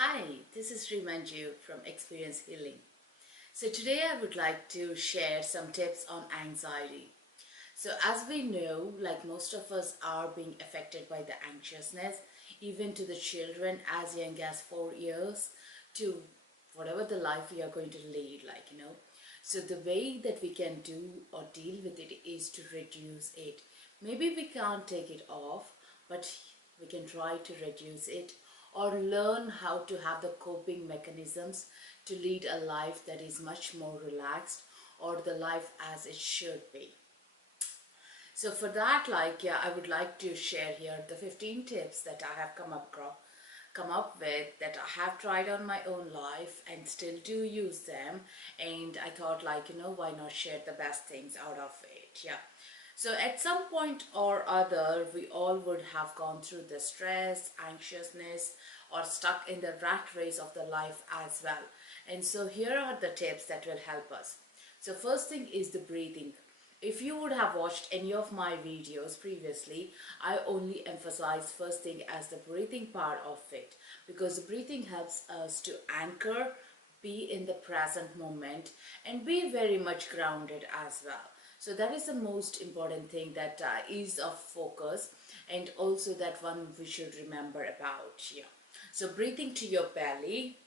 Hi, this is Srimanju from Experiencehealing. So today I would like to share some tips on anxiety. So as we know, like most of us are being affected by the anxiousness, even to the children as young as 4 years to whatever the life we are going to lead, So the way that we can do or deal with it is to reduce it. Maybe we can't take it off, but we can try to reduce it or learn how to have the coping mechanisms to lead a life that is much more relaxed or the life as it should be. So for that, I would like to share here the 15 tips that I have come up with that I have tried on my own life and still do use them. And I thought, why not share the best things out of it? Yeah. So at some point or other, we all would have gone through the stress, anxiousness, or stuck in the rat race of the life as well. And so here are the tips that will help us. So first thing is the breathing. If you would have watched any of my videos previously, I only emphasize first thing as the breathing part of it, because the breathing helps us to anchor, be in the present moment, and be very much grounded as well. So that is the most important thing that is of focus, and also that one we should remember about here. So breathing to your belly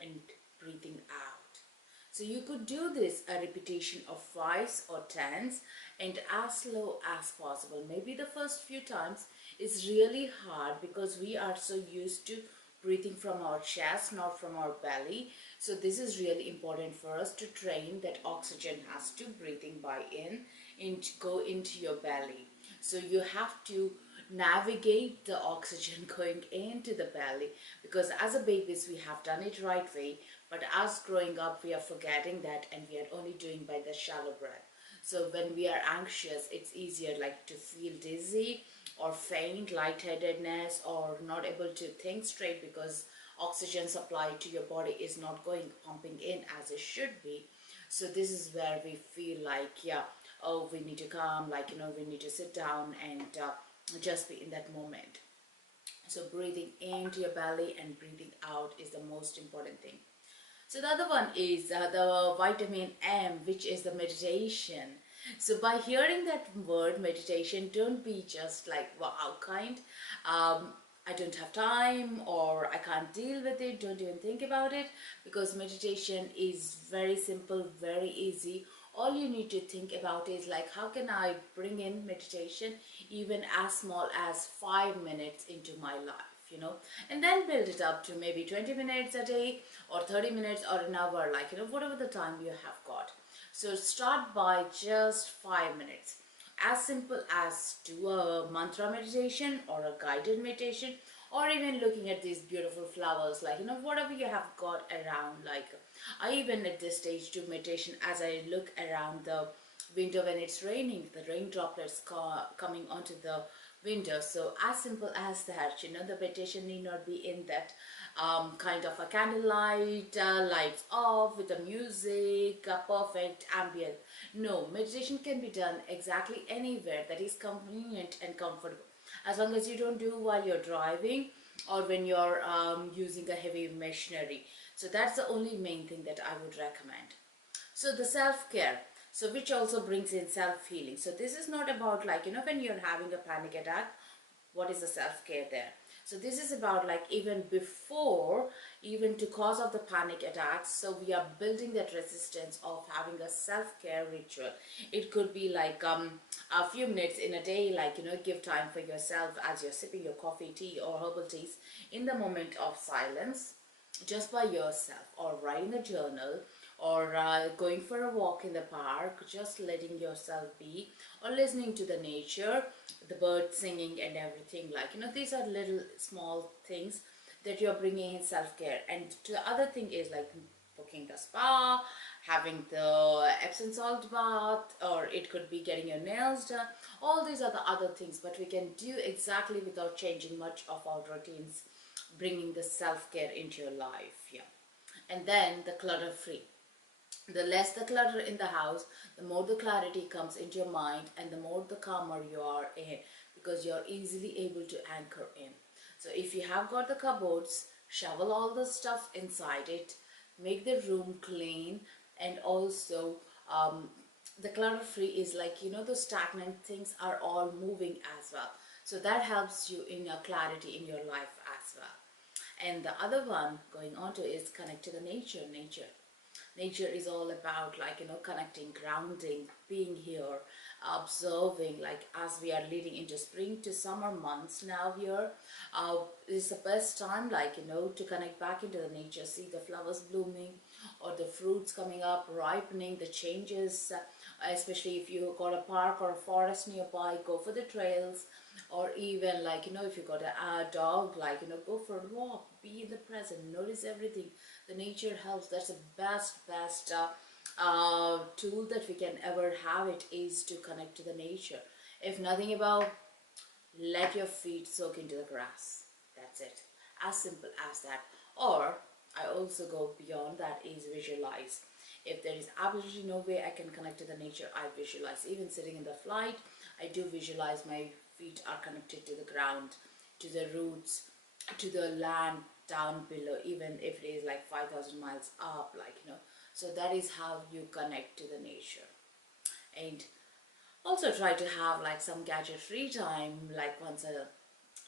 and breathing out. So you could do this a repetition of 5s or 10s and as slow as possible. Maybe the first few times is really hard because we are so used to breathing from our chest, not from our belly. So this is really important for us to train that oxygen has to breathing by in to go into your belly. So you have to navigate the oxygen going into the belly, because as a babies we have done it right way, but as growing up we are forgetting that and we are only doing by the shallow breath. So when we are anxious, it's easier like to feel dizzy or faint, lightheadedness, or not able to think straight because oxygen supply to your body is not going pumping in as it should be. So this is where we feel like, yeah, oh, we need to calm, we need to sit down and just be in that moment. So breathing into your belly and breathing out is the most important thing. So the other one is the vitamin M, which is the meditation. So by hearing that word meditation, don't be just like, wow, kind. I don't have time or I can't deal with it. Don't even think about it, because meditation is very simple, very easy. All you need to think about is like, how can I bring in meditation even as small as 5 minutes into my life, and then build it up to maybe 20 minutes a day or 30 minutes or an hour, whatever the time you have got. So start by just 5 minutes. As simple as do a mantra meditation or a guided meditation, or even looking at these beautiful flowers, whatever you have got around. I even at this stage do meditation as I look around the window when it's raining, the rain droplets coming onto the window. So as simple as that, the meditation need not be in that kind of a candlelight, lights off with the music, perfect ambient. No, meditation can be done exactly anywhere that is convenient and comfortable, as long as you don't do while you're driving or when you're using a heavy machinery. So that's the only main thing that I would recommend. So the self-care, so which also brings in self-healing. So this is not about when you're having a panic attack, what is the self-care there? So this is about even before, even to cause of the panic attacks. So we are building that resistance of having a self-care ritual. It could be a few minutes in a day, give time for yourself as you're sipping your coffee, tea or herbal teas in the moment of silence, just by yourself, or writing a journal, or going for a walk in the park, just letting yourself be, or listening to the nature, the birds singing and everything. These are little small things that you're bringing in self-care. And the other thing is booking the spa, having the Epsom salt bath, or it could be getting your nails done. All these are the other things, but we can do exactly without changing much of our routines, bringing the self-care into your life. Yeah. And then the clutter free. The less the clutter in the house, the more the clarity comes into your mind and the more the calmer you are in, because you're easily able to anchor in. So if you have got the cupboards, shovel all the stuff inside it, make the room clean, and also the clutter free is like, the stagnant things are all moving as well. So that helps you in your clarity in your life as well. And the other one going on to is connect to the nature is all about, like, connecting, grounding, being here, observing. Like, as we are leading into spring to summer months now here, is the best time, like, to connect back into the nature, see the flowers blooming or the fruits coming up, ripening, the changes, especially if you got a park or a forest nearby, go for the trails. Or even, like, if you got a dog, like, go for a walk, be in the present, notice everything. The nature helps. That's the best tool that we can ever have. It is to connect to the nature. If nothing about, let your feet soak into the grass. That's it, as simple as that. Or I also go beyond that, is visualize. If there is absolutely no way I can connect to the nature, I visualize. Even sitting in the flight, I do visualize my feet are connected to the ground, to the roots, to the land down below, even if it is like 5,000 miles up, like, so that is how you connect to the nature. And also try to have like some gadget free time, like once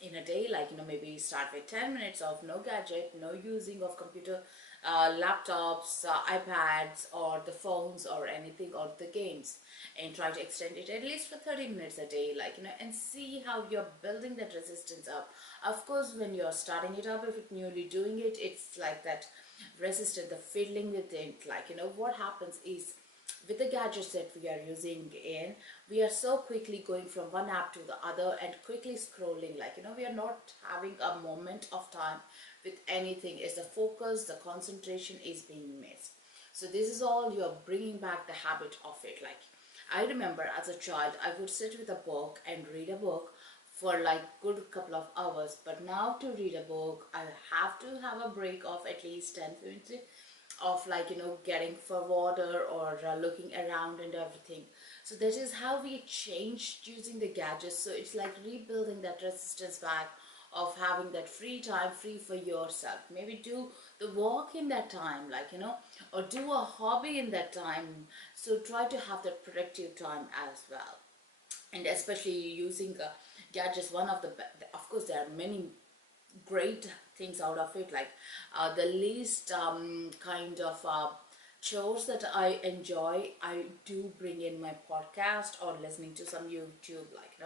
in a day, like, maybe start with 10 minutes of no gadget, no using of computer, laptops, iPads, or the phones, or anything, or the games, and try to extend it at least for 30 minutes a day, like, and see how you're building that resistance up. Of course, when you're starting it up, if you're newly doing it, it's like that resistance, the fiddling with it, like, what happens is, with the gadgets that we are using in, we are so quickly going from one app to the other and quickly scrolling, like, we are not having a moment of time with anything. Is the focus, the concentration is being missed. So this is all, you're bringing back the habit of it. Like, I remember as a child, I would sit with a book and read a book for like good couple of hours, but now to read a book, I have to have a break of at least 10-15 of, like, getting for water, or looking around and everything. So that is how we changed using the gadgets. So it's like rebuilding that resistance back of having that free time, free for yourself. Maybe do the walk in that time, like, or do a hobby in that time. So try to have that productive time as well. And especially using gadgets, one of the of course there are many great things out of it, like the least kind of chores that I enjoy, I do bring in my podcast or listening to some YouTube, like,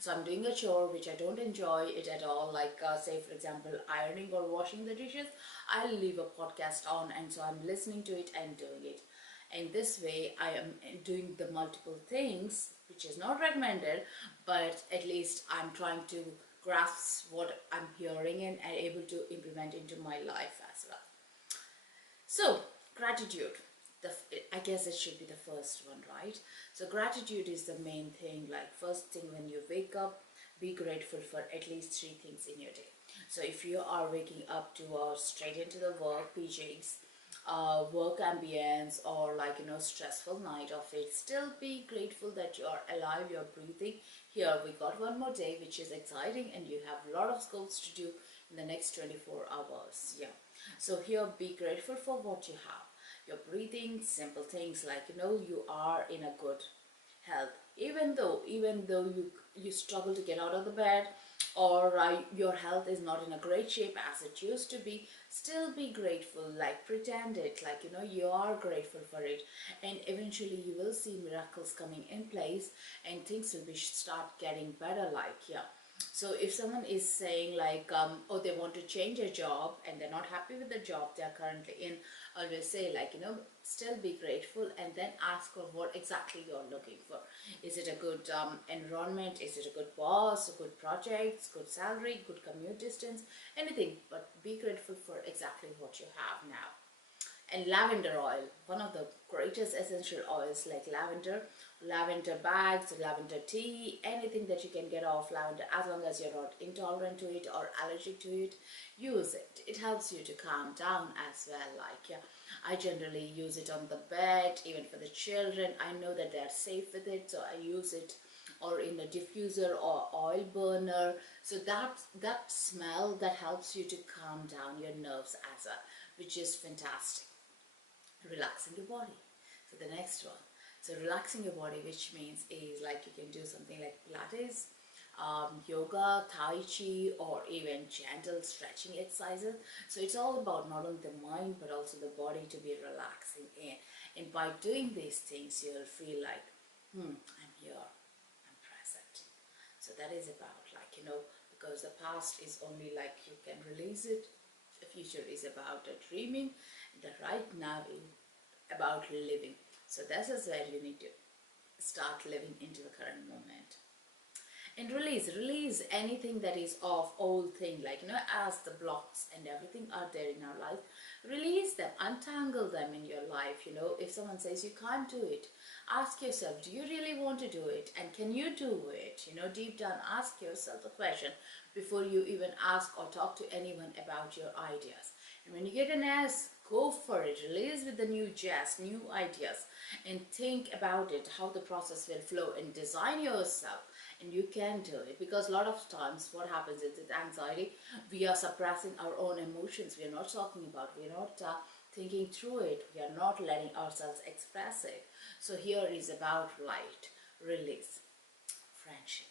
so I'm doing a chore which I don't enjoy it at all, like say for example ironing or washing the dishes, I'll leave a podcast on, and so I'm listening to it and doing it. And this way I am doing the multiple things, which is not recommended, but at least I'm trying to grasp what I'm hearing and able to implement into my life as well. So gratitude, I guess it should be the first one, right? So gratitude is the main thing. Like, first thing when you wake up, be grateful for at least 3 things in your day. So if you are waking up to straight into the work PJs, work ambience, or like, stressful night of it, still be grateful that you are alive, you're breathing. Here we got one more day, which is exciting, and you have a lot of scopes to do in the next 24 hours. Yeah, so here be grateful for what you have. You're breathing, simple things like, you are in a good health, even though you struggle to get out of the bed, or your health is not in a great shape as it used to be, still be grateful. Like, pretend it, like, you are grateful for it, and eventually you will see miracles coming in place, and things will be start getting better, like, yeah. So if someone is saying like, oh, they want to change a job and they're not happy with the job they're currently in, always say, like, still be grateful, and then ask for what exactly you're looking for. Is it a good environment? Is it a good boss, a good projects, good salary, good commute distance, anything, but be grateful for exactly what you have now. And lavender oil, one of the greatest essential oils, like lavender bags, lavender tea, anything that you can get off lavender, as long as you're not intolerant to it or allergic to it, use it. It helps you to calm down as well. Like, yeah, I generally use it on the bed, even for the children. I know that they're safe with it, so I use it or in a diffuser or oil burner. So that smell that helps you to calm down your nerves as well, which is fantastic. Relaxing your body. So the next one, so relaxing your body, which means is like you can do something like Pilates, yoga, Tai Chi, or even gentle stretching exercises. So it's all about not only the mind but also the body to be relaxing in. And by doing these things, you'll feel like, I'm here, I'm present. So that is about like, because the past is only like you can release it. The future is about dreaming. The right now is about living. So this is where you need to start living into the current moment. And release anything that is of old thing, like as the blocks and everything are there in our life, release them, untangle them in your life. If someone says you can't do it, ask yourself, do you really want to do it, and can you do it? Deep down, ask yourself a question before you even ask or talk to anyone about your ideas. And when you get an yes, go for it. Release with the new jazz, new ideas, and think about it, how the process will flow, and design yourself. And you can do it, because a lot of times what happens is with anxiety, we are suppressing our own emotions. We are not talking about, we are not thinking through it. We are not letting ourselves express it. So here is about light, release, friendship.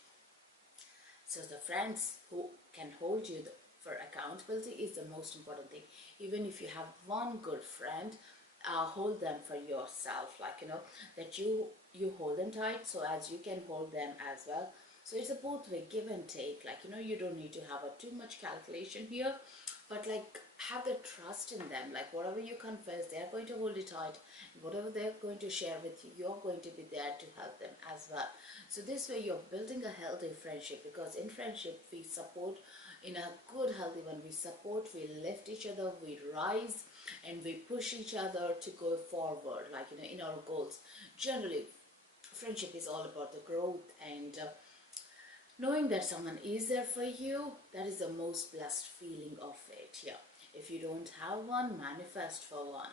So the friends who can hold you for accountability is the most important thing. Even if you have one good friend, hold them for yourself, like that you hold them tight so as you can hold them as well. So it's a both way, give and take, like you don't need to have too much calculation here, but like have the trust in them, like whatever you confess, they're going to hold it tight. Whatever they're going to share with you, you're going to be there to help them as well. So this way you're building a healthy friendship, because in friendship we support, in a good healthy one, we support, we lift each other, we rise, and we push each other to go forward, like in our goals. Generally friendship is all about the growth, and knowing that someone is there for you, that is the most blessed feeling of it. Yeah, if you don't have one, manifest for one.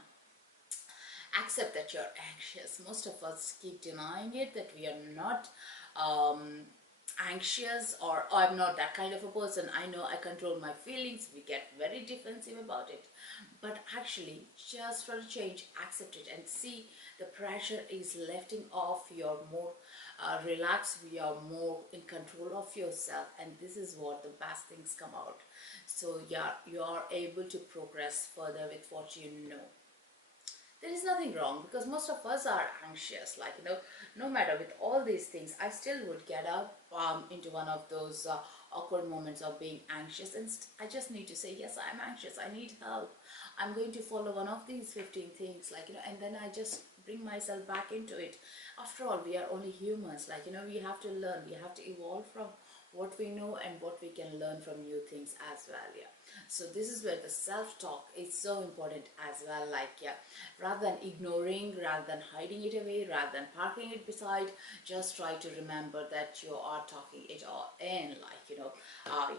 Accept that you're anxious. Most of us keep denying it, that we are not anxious, or I'm not that kind of a person. I know I control my feelings. We get very defensive about it. But actually, just for a change, accept it and see the pressure is lifting off. You're more relaxed, you're more in control of yourself, and this is what the best things come out. So yeah, you are able to progress further with what you know. There is nothing wrong, because most of us are anxious, like no matter with all these things, I still would get up into one of those awkward moments of being anxious, and I just need to say, yes, I'm anxious, I need help, I'm going to follow one of these 15 things, like and then I just bring myself back into it. After all, we are only humans, like we have to learn, we have to evolve from what we know and what we can learn from new things as well. Yeah, so this is where the self-talk is so important as well, like yeah, rather than ignoring, rather than hiding it away, rather than parking it beside, just try to remember that you are talking it all in, like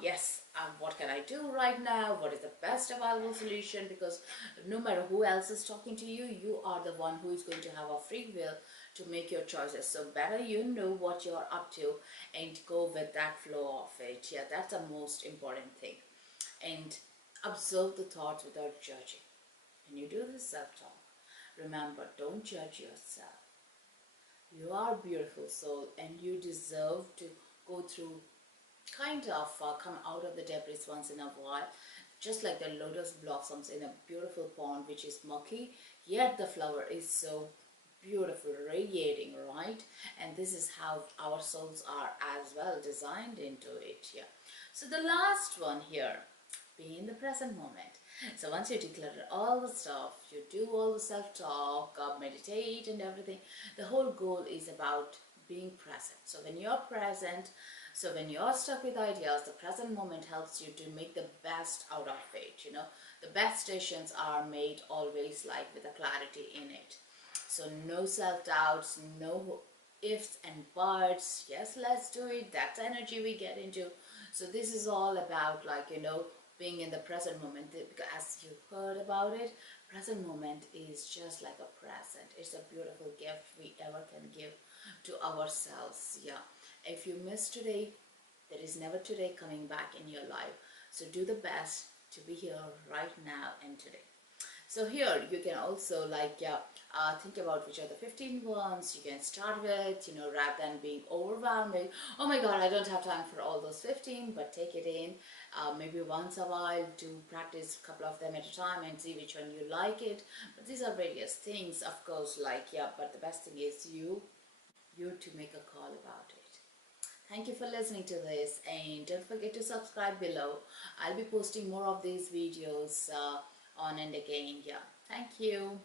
yes, what can I do right now, what is the best available solution, because no matter who else is talking to you, you are the one who is going to have a free will to make your choices. So better know what you're up to and go with that flow of it. Yeah, that's the most important thing. And observe the thoughts without judging. When you do this self-talk, remember, don't judge yourself. You are a beautiful soul, and you deserve to go through, kind of come out of the debris once in a while. Just like the lotus blossoms in a beautiful pond which is murky, yet the flower is so beautiful, radiating, right? And this is how our souls are as well, designed into it. Yeah, so the last one here, be in the present moment. So once you declutter all the stuff, you do all the self-talk, meditate and everything, the whole goal is about being present. So when you're present, so when you're stuck with ideas, the present moment helps you to make the best out of it. The best decisions are made always like with a clarity in it. So no self-doubts, no ifs and buts. Yes, let's do it. That's energy we get into. So this is all about like being in the present moment, because as you heard about it, present moment is just like a present. It's a beautiful gift we ever can give to ourselves. Yeah, If you miss today, there is never today coming back in your life. So do the best to be here right now and today. So here you can also think about which are the 15 ones you can start with, rather than being overwhelming. Oh my god, I don't have time for all those 15, but take it in. Maybe once a while to practice a couple of them at a time and see which one you like it. But these are various things, of course, but the best thing is you to make a call about it. Thank you for listening to this, and don't forget to subscribe below. I'll be posting more of these videos on and again. Yeah, thank you.